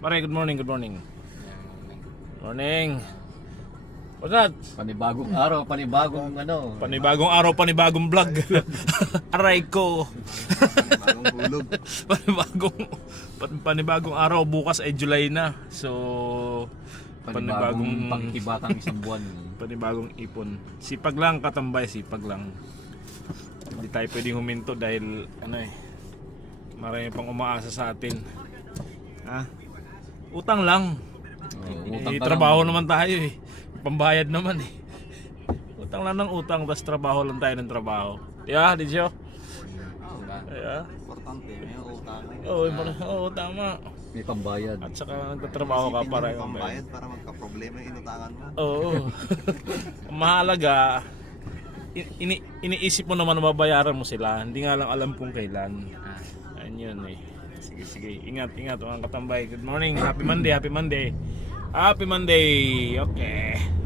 Pare, good morning, good morning. Morning. What's that? Panibagong araw, panibagong ano. Panibagong araw, panibagong vlog. Aray ko. Bagong hulog. panibagong pan- panibagong araw bukas ay July na. So Panibagong pangkibatang isang buwan. panibagong ipon. Sipag lang katambay, sipag lang. Hindi tayo pwedeng huminto dahil ano eh marami pang umaasa sa atin. Ha? Utang lang. Oh, Eh, utang ka trabaho lang. naman tayo eh. Pambayad naman eh. Utang lang ng utang, tapos trabaho lang tayo ng trabaho. Di ba, Dijo? Yeah. Importante, may utang. Oo, oh, oh, tama. May pambayad. At saka nagtatrabaho ka para yung pambayad para magka-problema yung inutangan mo. Oo. Mahalaga, ini iniisip mo naman na babayaran mo sila. Hindi nga lang alam kung kailan. Ayun yun eh. Sige, sige. Ingat, ingat mga katambay. Good morning. Happy Monday, happy Monday. Happy Monday. Okay.